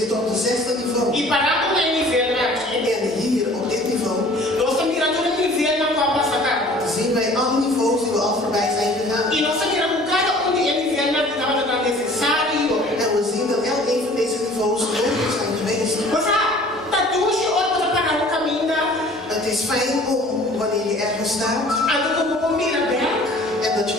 zitten op het 6e niveau. E paramos no nível aqui. En hier op dit niveau Nós estamos mirando no nível na qual passa cá. zien wij alle niveaus die we al voorbij zijn gegaan. E nós estamos mirando cada nível na qual está necessário. En we zien dat elk een van deze niveaus nodig zijn geweest. Você está duas horas para parar o caminho. Het is fijn om, wanneer je ergens staat, Ando como Miraberg. en dat je